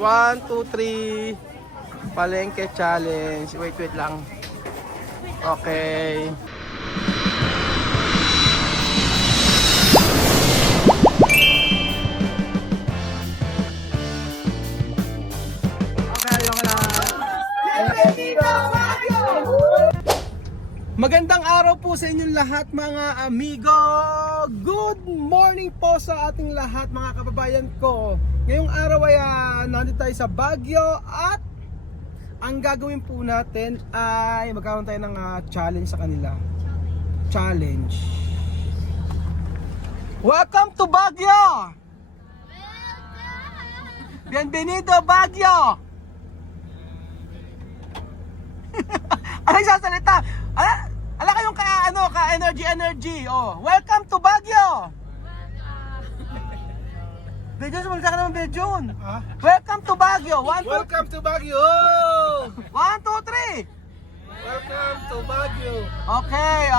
1, 2, 3. Palengke challenge. Wait lang. Okay. Magandang araw po sa inyong lahat mga amigo! Good morning po sa ating lahat mga kababayan ko. Ngayong araw ay nandito tayo sa Baguio at ang gagawin po natin ay magkaroon tayo ng challenge sa kanila. Challenge. Welcome to Baguio! Bienvenido Baguio! Anong sasalita? Ala kayong ka-energy. Oh, welcome to Baguio. Bejon, sumunod ka naman Bejon. Welcome to Baguio. Welcome to Baguio! 1, 2, 3. Welcome to Baguio! Okay,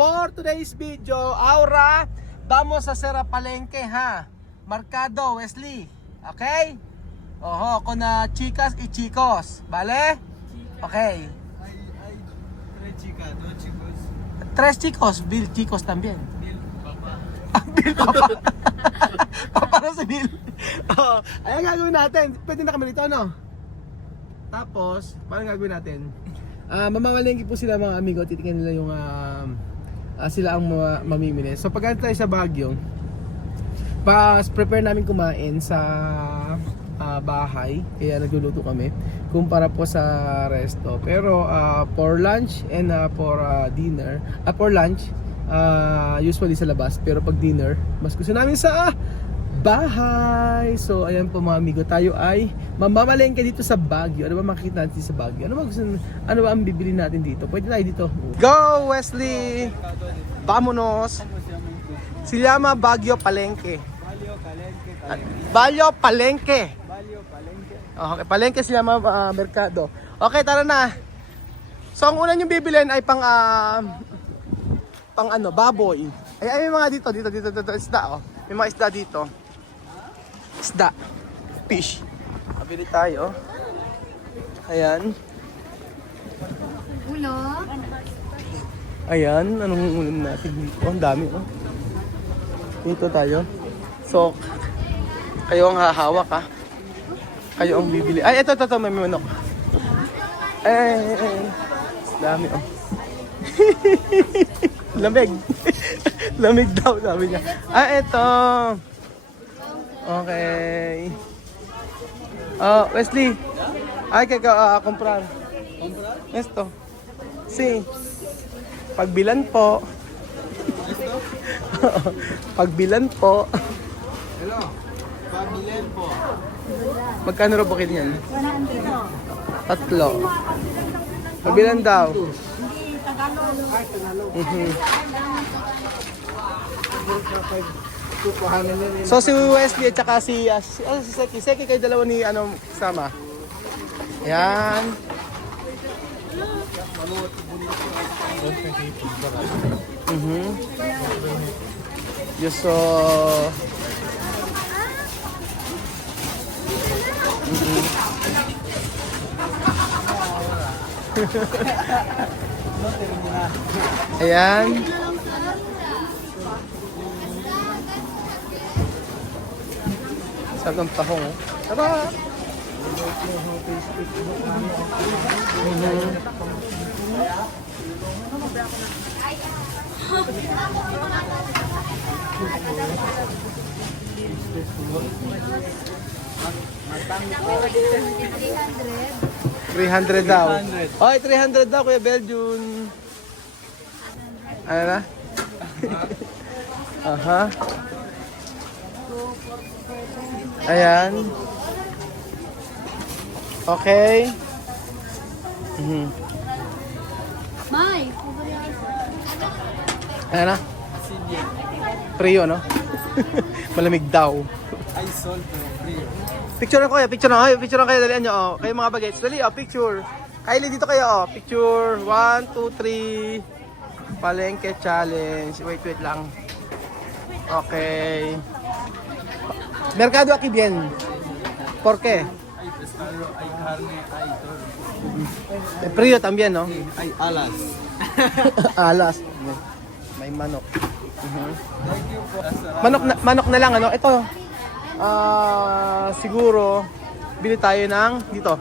for today's video, Aura, vamos a hacer a palengke ha. Mercado, Wesley. Okay? Oho, con chicas y chicos. ¿Vale? Okay. Tres chicos, Bill chicos también. Bill Papa. Para si Bill. Ayan gagawin natin. Pwede na kami dito, no? Tapos, paano gagawin natin? Mamamalengke po sila mga amigo. Titignan nila yung sila ang mamimili. So pag tayo sa Baguio, prepare namin kumain sa bahay, kaya nagluluto kami kumpara po sa resto. Pero for lunch and for dinner, for lunch usually sa labas, pero pag dinner mas gusto namin sa bahay. So ayan po mga amigo, tayo ay mamamalengke dito sa Baguio. Ano ba makikita natin sa Baguio? Ano ba ang bibili natin dito? Pwede tayo dito. Go Wesley! Vamonos! Se llama Baguio Palengke. Baguio Palengke. Okay, palengke se llama mercado. Okay, tara na. So ang una yung bibilin ay pang baboy. Ay may mga dito, isda oh. May mga isda dito. Isda. Fish. Mabili tayo. Ayan. Ulo. Ayan, anong ulam natin dito? Ang dami oh. Dito tayo. So kayo ang hahawak ha. Kayo ang bibili. Ay, ito, may manok. Ay. Dami oh. Lamig. Lamig daw, sabi niya. Ito. Okay. Wesley. Ay, kaya comprar. Esto. Si. Pagbilan po. Pagbilan po. Hello! Pagbilan po. Magkano raw bakit yan? 100. Tatlo. Pagbilan daw. Hindi, Tagalog. So si Wesley at saka si Seki kayo dalawa ni kasama. Yan. Just so ayan. Sarap ng tahong oh. Tara! $300 daw. Oy, 300 daw Kuya Beljun. Ano na? Aha. Ayan. Okay. May. Ayan na. Frio, no? Malamig daw. Ay, sol, pero frio. Picture na kuya, picture na. Picture na kayo, dalian nyo. Oh. Kayo mga bagets. Dali, picture. Kylie, dito kayo. Oh. Picture. 1, 2, 3. Palengke challenge. Wait lang. Okay. Mercado aquí bien. ¿Por qué? pescado, hay carne, hay todo. Frío también, no? Hay alas. Alas. May manok. Thank you po. Manok na lang, ano? Ito. Siguro, bili tayo ng dito.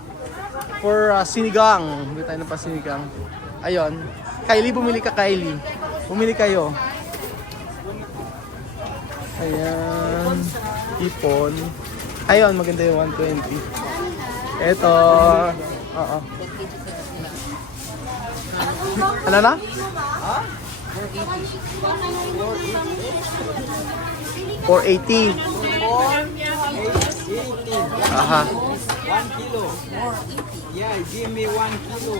For sinigang. Bili tayo ng pasinigang. Ayun. Kylie, bumili ka, Kylie. Bumili kayo. Ayan. Ipon. Ayun, maganda yung 120. Ito. Oo. Ano na? 480. Aha. 1 kilo. Yeah, give me 1 kilo.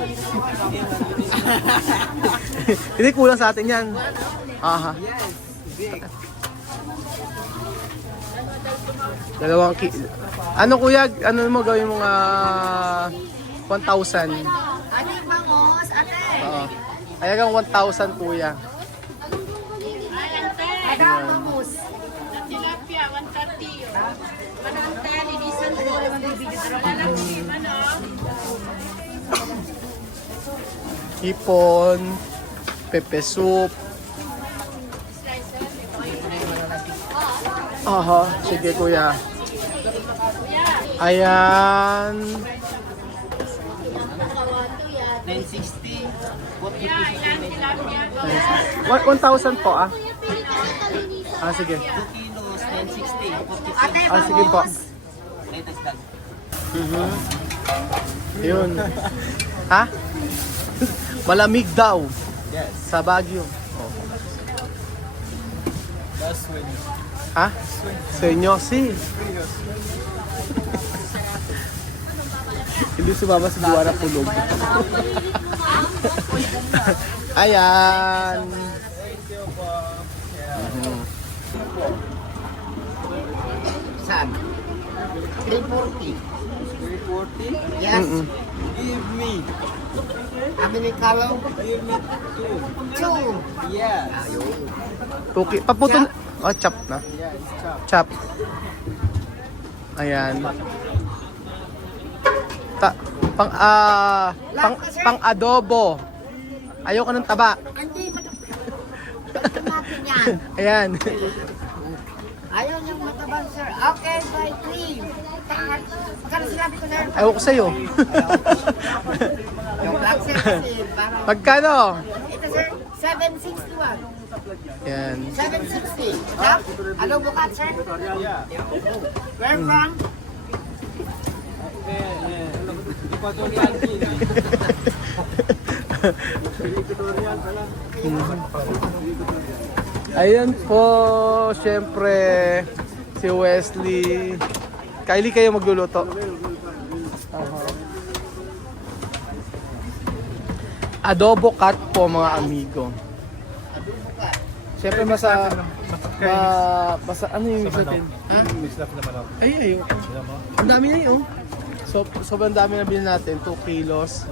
Hindi, kulang sa atin yan. Aha. Yes, big. Dalawang Ano kuya, ano mo gawin mo nga 1,000? Ate, mangos, ate. Oo. Kaya kang 1,000 kuya. Ada mangos. Tilapia, 130 yun. Manante, linisan ko. Hipon, pepe soup. Aha, sige kuya. Ayan. 960. Yan, tilapia. 1,000 po ah. Sige. 2 kilos, 960. Ate, Sige po. mangos. Yun. Ha? Malamig daw Yes, sa Baguio. that's when Ha? Sa inyo, si. Hindi sumama si Duara Pulog. Ayan. Saan? 340. 340. Yes. Give me. Amerikano. Give me 2. 2. Yes. Tuki. Paputol. Oh, chop na. Yeah, it's chopped. Chop. Ayan. Pang adobo. Ayoko ng taba. Hindi, natin yan. Ayan. Ayaw niyang matabang, sir. Okay, by 3. Magkano sinabi ko, sir? Ayoko sa'yo. Yung black, sir, kasi parang... Magkano? Ito, sir, 761. Ayan. 760. Stop. Hello, bukat, sir. Yeah. Where from? Equatorial Guinea. Ayan po, syempre, si Wesley. Kylie, kayo magluluto. Adobo cat po, mga amigo. Syempre, masa ano yung mix natin? Ha? Ay, ayoko. Ang dami na yun. So, sobrang dami na bilhin natin, 2 kilos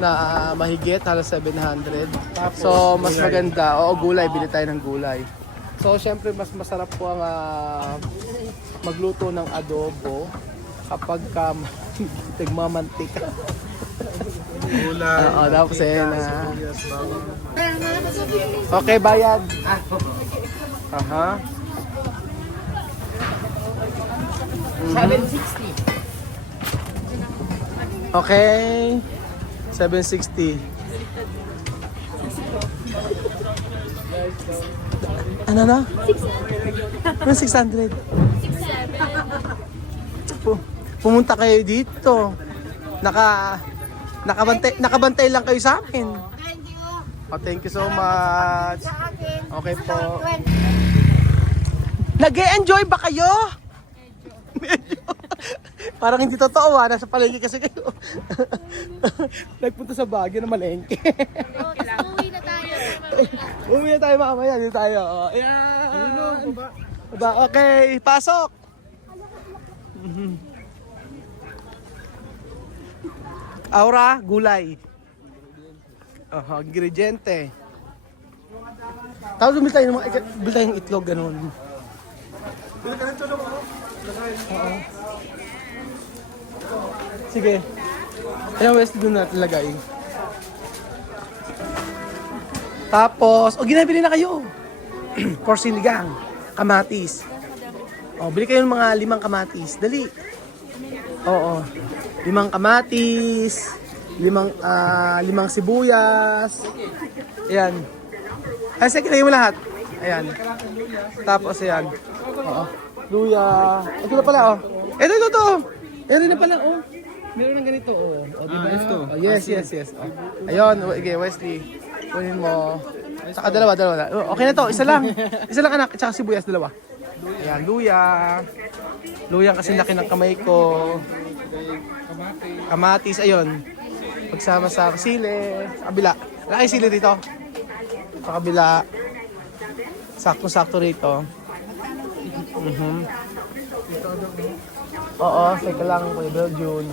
na mahigit, halos 700. So, mas maganda. Oo, gulay, bili tayo ng gulay. So, syempre, mas masarap po ang magluto ng adobo kapag ka nagmamantika. Gulay. Oo, tapos na. Okay, bayad. Aha. 760. Okay. 760. Ano na? 600. 600. Pumunta kayo dito. Nakabantay lang kayo sa akin. Thank you. Oh, thank you so much. Sa akin. Okay po. Masarap 20. Nag-e-enjoy ba kayo? Medyo. Parang hindi totoo ah. Nasa palengke kasi kayo. Nagpunta sa Baguio na malengke. Uwi na tayo. Uwi na tayo mamaya. Dito tayo. Oh, ayan. Baba. Okay. Pasok. Aura, gulay. Ingrediente. Tapos bumili tayo ng itlog, ganun. Bili ka ng tulong, Sige. Ayan, Wesley, doon natin lagay. Tapos, ginabili na kayo. For sinigang, kamatis. Bili kayo ng mga 5 kamatis. Dali. Oo. 5 kamatis, 5 sibuyas. Ayan. Ay, sige, lagay mo lahat. Ayan. Tapos, ayan. Oo. Luya. Ito na pala, oh. Ito. Ito na pala, oh. Meron ng ganito, oh. Diba? ito. Yes. Oh. Ayun, okay, Wesley. Kunin mo. Saka dalawa. Okay na to, isa lang. Isa lang, anak. Tsaka sibuyas, 2. Ayan, luya. Luya kasi laki ng kamay ko. Kamatis, ayun. Pagsama sa sili. Sa kabila. Laki sili dito. Sa kabila. Sakto-sakto rito. Oo, saka lang Kuya Belgian.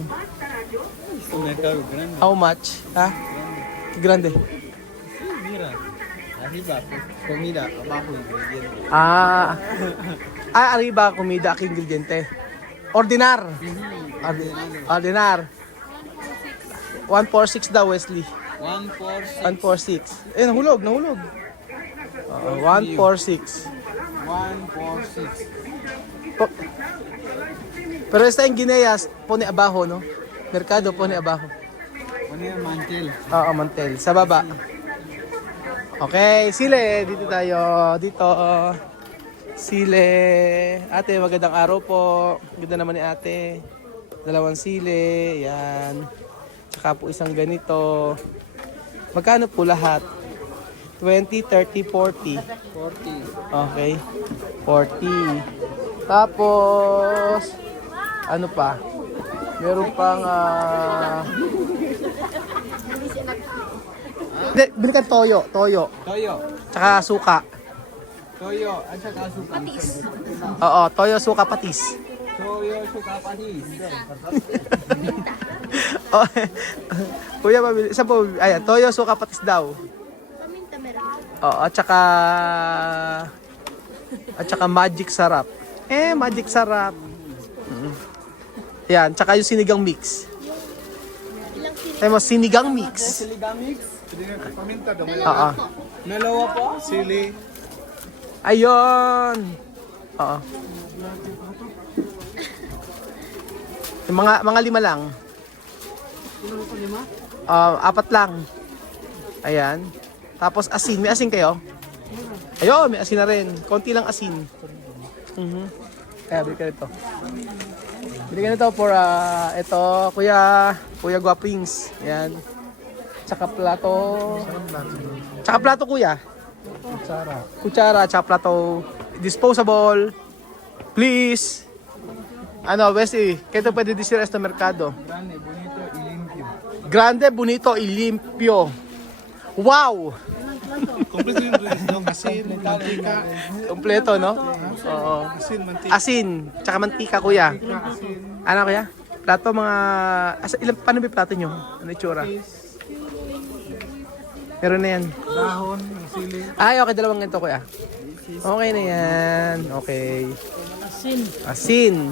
Mercado grande. How much? Ha? Grande. Mira. Arriba, comida, abajo, ingrediente. Arriba, comida, que ingrediente. Ordinar. Ordinar. 146 daw, Wesley. 146. 146. Nahulog. 146. 146. Pero esta en Guineas, pone abajo, no? Mercado, pone abajo. Poner mantel. Oo, mantel. Sa baba. Okay, sile. Dito tayo. Dito. Sile. Ate, magandang araw po. Ganda naman ni ate. 2 sile. Yan. Tsaka po isang ganito. Magkano po lahat? 20, 30, 40. 40. Okay. 40. Tapos, ano pa? Meron pang, Hindi, bili ka toyo. Toyo. Tsaka suka. Toyo. At saka suka. Oo, toyo, suka, patis. Toyo, suka, patis. Oh, Kuya, mabili. Saan po? Ayan, toyo, suka, patis daw. Paminta meron. Oo, at saka magic sarap. Magic sarap. Yan, tsaka yung sinigang mix. Ilang sila? Tayo mo, sinigang mix. Siligang mix. Oo. Dalawa po. Sili. Ayun. Oo. Yung mga 5 lang. 4 lang. Ayan. Tapos asin. May asin kayo? Ayun, may asin na rin. Konti lang asin. Kaya, bili ka nito. Bili ka nito for, ito, Kuya Guapings. Ayan. Tsaka plato. Tsaka plato, Kuya. Kutsara, tsaka plato. Disposable. Please. Wesley, kaya ito pwede disir sa merkado. Grande, bonito, ilimpyo. Wow! Kompleto yung no? Asin, mantika, Kompleto, no? Oo. Asin, tsaka mantika, Kuya. Ano, Kuya? Plato, mga... paano ba yung plato nyo? Ano itsura? Meron na yan. dahon, sili. Ay, okay, 2 ganito, Kuya. Okay na yan. Okay. Asin.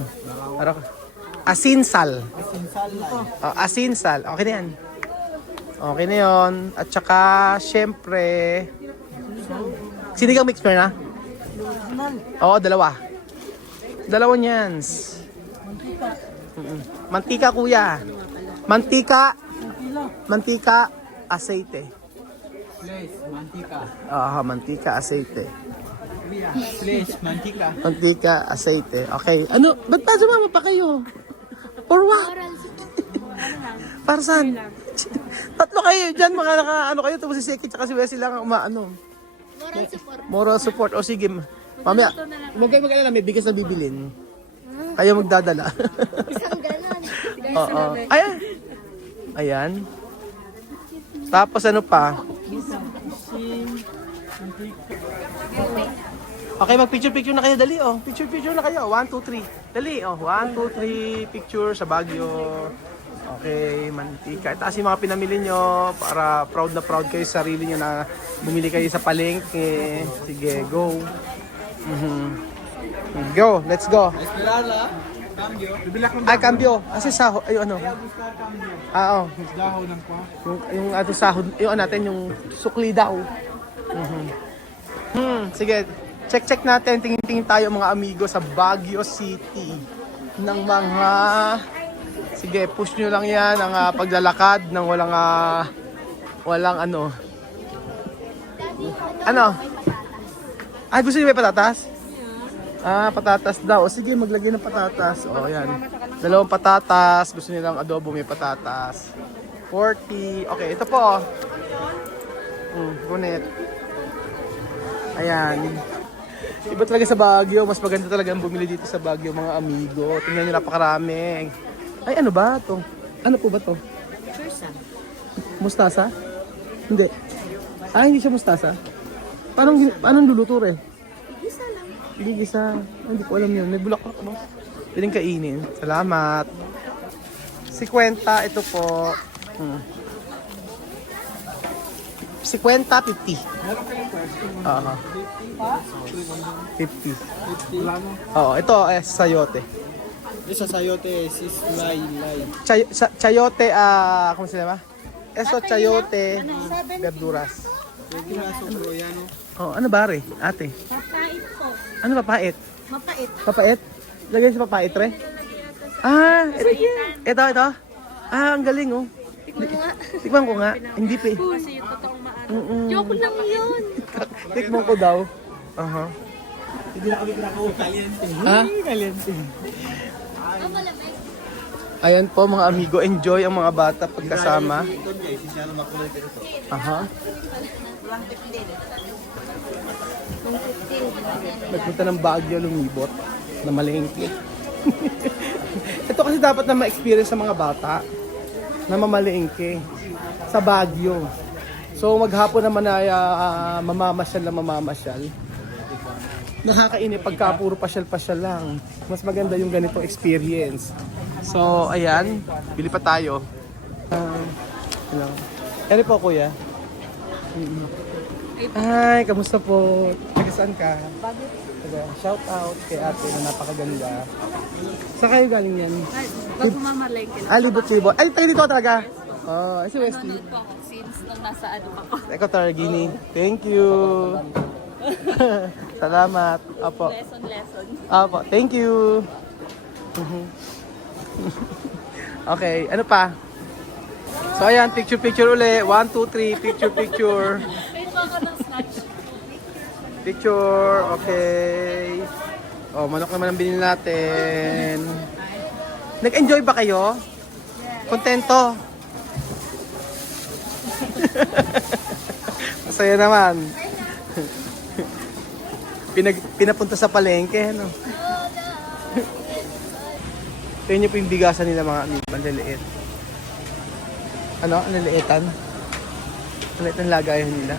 Asinsal. Asinsal. Okay na yan. Okay na yun. At saka, syempre, sinigang mix na? Oo, 2. 2 niyan. Mantika, Kuya. Mantika, aceite. Flesh, mantika. Mantika, aceite. Flesh, mantika. Mantika, aceite. Okay. Ba't pa sumama pa kayo? For what? Para saan? 3 kayo dyan, mga kayo, tapos si Seki tsaka si Wesley lang ang umaano. Moral support. Moral support. O sige, mamaya, huwag kayo mag-alala, may bigas na bibilin. Kayo magdadala. Isang ganon. Oo. Ayan. Tapos ano pa? Okay, mag-picture-picture na kayo. Dali, oh. Picture-picture na kayo. 1, 2, 3. Dali, oh. 1, 2, 3. Picture sa Baguio. Okay, mantika. Itaas yung mga pinamili nyo para proud na proud kayo sa sarili nyo na bumili kayo sa palengke. Sige, go. Go, let's go. Esperarla. Ay, cambio. Kasi sahod, ay ano. Oo. Dahon ng kwa. Yung ato sahod, yung ano natin, yung sukli daw. Sige, check natin, tingin-tingin tayo mga amigo sa Baguio City ng mga, sige, push nyo lang yan ang paglalakad ng walang ano. Ano? Ay, gusto niyo may patatas? Ah, patatas daw. O sige, maglagay ng patatas. O, yan. 2 patatas. Gusto nilang adobo, may patatas. 40. Okay, ito po. Runit. Ayan. Iba talaga sa Baguio. Mas maganda talaga ang bumili dito sa Baguio, mga amigo. Tingnan nyo, napakarami. Ay, ano ba ito? Ano po ba ito? Mustasa? Hindi. Ah, hindi siya mustasa? Anong luluto eh? Isa lang. Gigisa. Hindi ko alam yun. May bulaklak ba? Piling kainin. Salamat. 50, ito po. 50, 50. Meron kayong pwesto. Oo. 50. Wala no? Oo, ito sayote. Isa sayote, sis Lai. Chayote, ¿cómo se llama? Eso, chayote, verduras. Pwede na soproyano. Oh, ano ba re, ate? Mapait po. Ano papait? Mapait. Papait? Lagay sa papait, re? Ah, ito. Ah, ang galing, oh. Tikman mo nga. Tikman ko nga. Hindi pa eh. Kasi yung totoong maano. Joke lang yun. Tikman ko daw. Aha. Hindi na kami pinakaw. Kaliente. Ha? Ah, malamig. Ayan po mga amigo, enjoy ang mga bata pagkasama. Ito niya, isisyalo makulay ka ito. Aha. Nagpunta ng Baguio, lumibot na malengke. Ito kasi dapat na ma-experience sa mga bata na mamalengke sa Baguio. So maghapon naman ay mamamasyal. Nakakainip pagka puro pasyal-pasyal lang. Mas maganda yung ganitong experience. So ayan, bili pa tayo. Ano po kuya? Ay, kamusta po? Taga saan ka? Shout out kay ate na napakaganda. Saan kayo galing yan? Bago mamalengke na. Ah, libot-libot. Ay, tayo dito talaga. Oh, si Wesley. Nanonood po ako since nung nasa ano ako. Eko Targini. Thank you. Salamat. Apo. Lesson. Apo, thank you. Okay, ano pa? So ayan, picture uli. 1, 2, 3, picture. Ito ako ng snatch. Picture, okay. Oh, manok naman ang binili natin. Nag-enjoy ba kayo? Kontento? Masaya naman. Pinapunta sa palengke, ano? Tingnan niyo po yung bigasan nila mga amigo. Ang liliit. Ano? Ang liliitan? Ang liliit ng lagayan nila.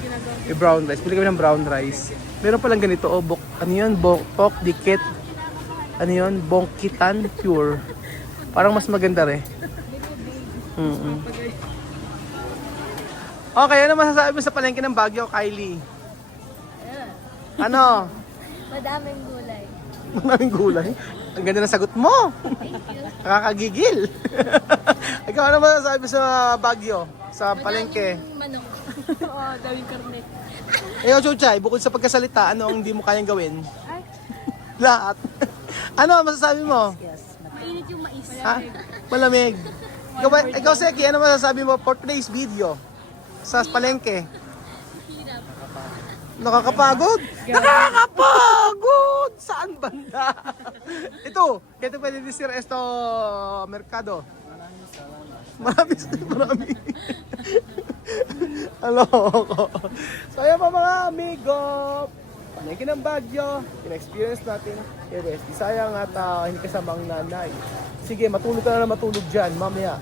Yung brown rice. Pili kami ng brown rice. Meron palang ganito. Oh, ano yun? Pork dikit. Ano yun? Bongkitan pure. Parang mas maganda rin. Okay, ano masasabi mo sa palengke ng Baguio, Kylie? Ano? Madaming gulay. Maraming gulay. Ang ganda ng sagot mo. Nakakagigil. Ikaw, ano masasabi mo sa Baguio? Sa palengke? Manok. Oo, daming karne. Eh, Chuchay, bukod sa pagkasalita, ano ang hindi mo kayang gawin? Lahat. Ano masasabi mo? Mainit yung mais. Ha? Malamig. Ikaw, Seki, ano masasabi mo for today's video? Sa palengke? Nakakapagod? Nakakapagod! Saan banda? Ito, kaya ito pwede disir esto merkado. Marami. Hello. So ayan pa mga amigo. Palengke ng Baguio. In-experience natin. Kaya Westy, sayang at hindi kasama ang nanay. Sige, matulog ka na matulog dyan. Mamaya.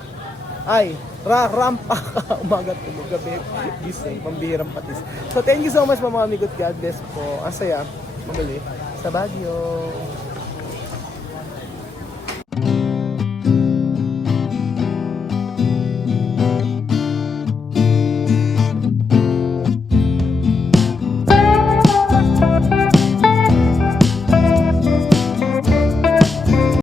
Ay, rampa ka. Umaga tulog, gabi. Gising, pambihirang patis. So thank you so much mga amigo. God bless po. Ang saya. Mamali. Sa Baguio.